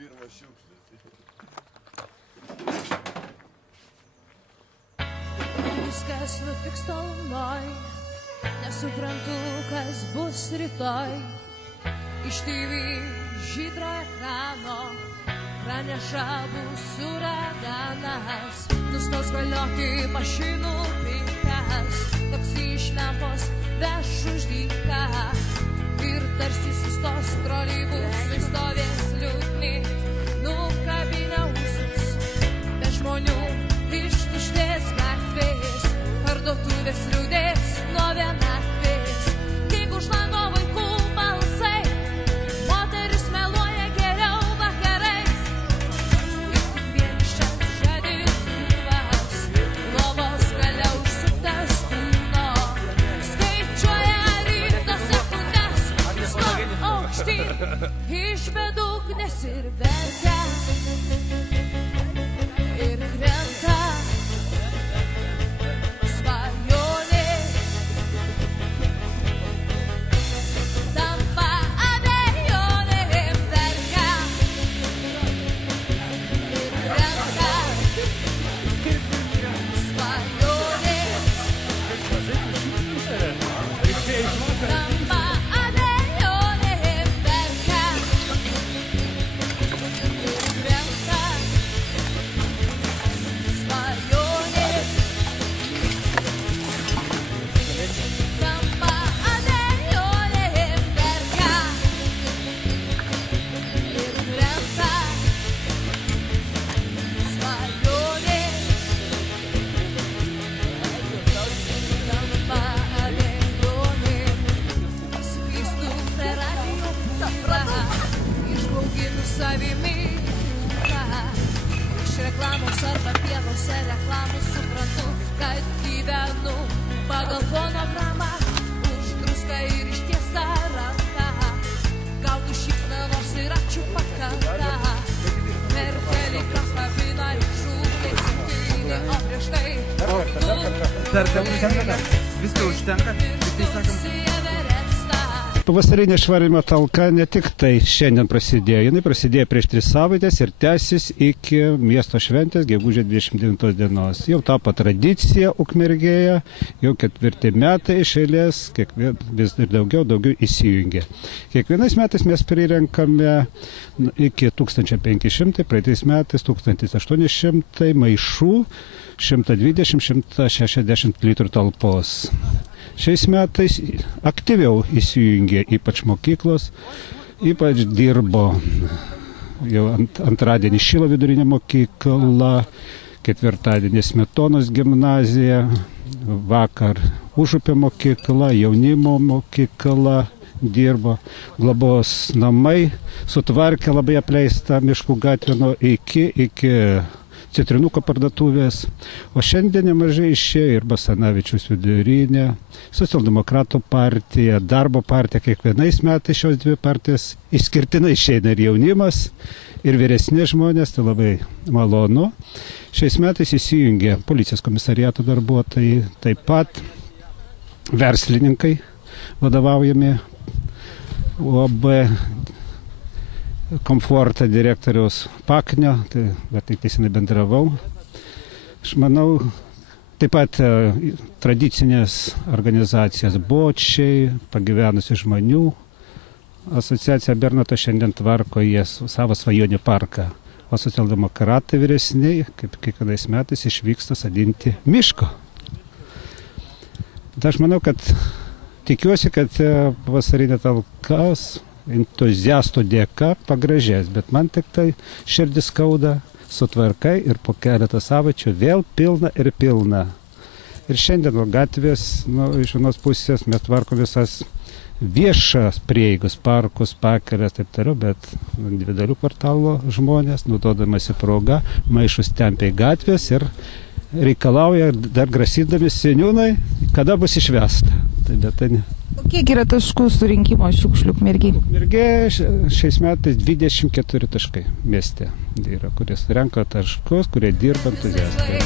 Pirmas šiukšlis. Viskas nutiks tolumoj, nesuprantu, kas bus rytoj. Iš TV žydro ekrano praneša bus uraganas. Nustos valioti mašinų pinkas, taksi iš lempos veš už dyką. Ir tarsi sustos troleibusai stovės liūdni, nukabinę ūsus. Be žmonių iš tuštės gatvės, parduotuvės liūdės nuo vienatvės. Tik už lango vaikų balsai, moteris meluoja geriau vakarais. Ir tik vienišas žadintuvas, lovos gale užsuktas kūno, skaičiuoja ryto sekundes, stop aukštyn, iš bedugnės ir verkia. Ir krenta svajonės, tampa abejonėm verkia. Ir krenta svajonės, tampa abejonėm verkia. Ir krenta svajonės, tampa abejonėm verkia. Ir krenta svajonės, tampa abejonėm. Pasiklystu per radijo pūslą, išbauginu savimi ūką. Iš reklamos arba pievose reklamų suprantu, kad gyvenu pagal fonogramą. Už druską ir ištiestą ranką, gautų šypsną nors ir ačiū pakanka. Per teliką kabina iššūkiai septyni, o prieš tai Viską užtenka, tik tai sakam. Pavasarinė švarinimo talka ne tik tai šiandien prasidėjo, jinai prasidėjo prieš 3 savaitės ir tęsis iki miesto šventės gegužės 29 dienos. Jau tapo tradicija Ukmergėje, jau 4 metai iš eilės, vis daugiau įsijungia. Kiekvienais metais mes prirenkame iki 1500, praeitais metais 1800 maišų, 120-160 litrų talpos. Šiais metais aktyviau įsijungė ypač mokyklos, ypač dirbo jau antradienį Šilo vidurinė mokykla, ketvirtadienį Smetonos gimnazija, vakar Užupio mokykla, jaunimo mokykla dirbo, globos namai sutvarkė labai apleistą Miškų gatvę nuo iki Citrinuko parduotuvės, o šiandien nemažai išėjo ir Basanavičiaus vidurinė, Socialdemokratų partija, Darbo partija. Kiekvienais metais šios dvi partijas išskirtinai išeina ir jaunimas, ir vyresni žmonės, tai labai malonu. Šiais metais įsijungė policijos komisariato darbuotojai, taip pat verslininkai vadovaujami UAB Komfortą direktoriaus Paknio, tai teisinai bendravau. Aš manau, taip pat tradicinės organizacijas Bočiai, pagyvenusių žmonių asociacija Bernato šiandien tvarko jie savo svajonių parką, o socialdemokratai vyresniai, kaip kiekvienais metais, išvyksta sodinti miško. Tai aš manau, kad tikiuosi, kad pavasarinė talkas entuziastų dėka pagražės, bet man tik tai širdis skauda, sutvarkai ir po keletą savaičių vėl pilna ir pilna. Ir šiandien gatvės, iš vienos pusės mes tvarkom visas viešas prieigas, parkus, pakelės, taip toliau, bet individualių kvartalų žmonės, naudodamasi progą, maišus tempia į gatvės ir reikalauja, dar grasydami seniūnai, kada bus išvesta. Kiek yra taškų surinkimo šiukšlių Ukmergėje? Ukmergėje šiais metais 24 taškai mieste yra, kuris renka taškus, kurie dirba entuziastai.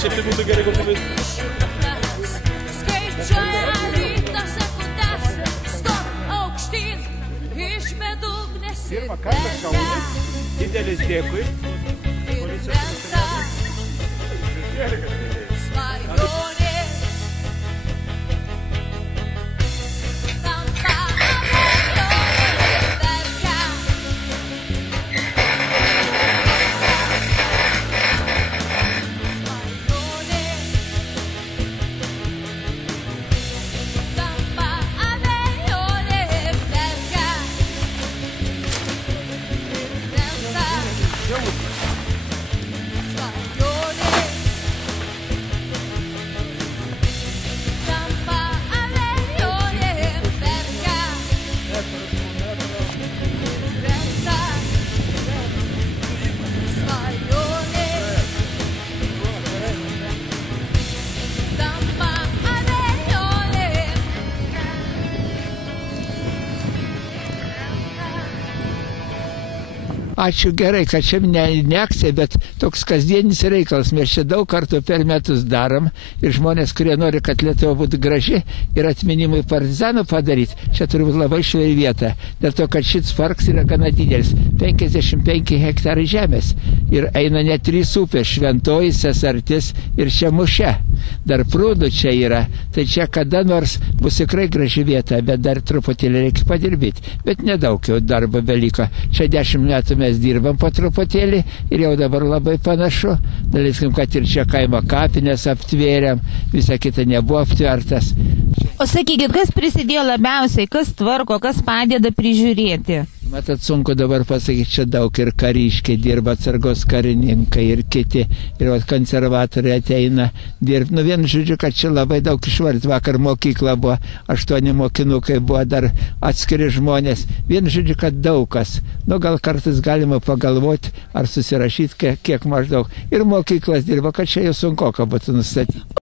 šiaip tai būtų gerai kokį Skaičiuoja ryto sekundes, skop aukštyn, iš bedugnės ir krenta. Didelis dėkui. Ir krenta. Svajonė. Tampa abejonė ir verkia. Svajonė. Tampa abejonė ir verkia. Ir krenta. Svajonė. Tampa abejonė ir verkia. Ir krenta. Svajonė. Tampa abejonė ir Ačiū gerai, kad čia ne akcija, bet toks kasdienis reikalas. Mes čia daug kartų per metus darom ir žmonės, kurie nori, kad Lietuva būtų graži ir atminimui partizanų padaryti, čia turi būti labai švari vieta. Dėl to, kad šis parkas yra gana didelis. 55 hektarai žemės. Ir eina net 3 upės - Šventoji, Sesartis ir Šemušė. Dar prūdų čia yra. Tai čia kada nors bus tikrai graži vieta, bet dar truputėlį reikia padirbėti. Bet nedaug jau darbo beliko. Čia 10 metų mes dirbam po truputėlį ir jau dabar labai panašu. Dalyskim, kad ir čia kaimo kapinės aptvėrėm, visa kita nebuvo aptvertas. O sakykit, kas prisidėjo labiausiai, kas tvarko, kas padeda prižiūrėti? Matot, sunku dabar pasakyti, čia daug ir kariškiai dirba, atsargos karininkai ir kiti, ir konservatoriai ateina dirbti. Nu, vien žodžiu, kad čia labai daug išvardyti. Vakar mokykla buvo, 8 mokinukai buvo, dar atskiri žmonės. Vien žodžiu, kad daug kas. Nu, gal kartais galima pagalvoti ar susirašyti, kiek maždaug. Ir mokyklas dirba, kad čia jau sunku, ką būtų nustatyti.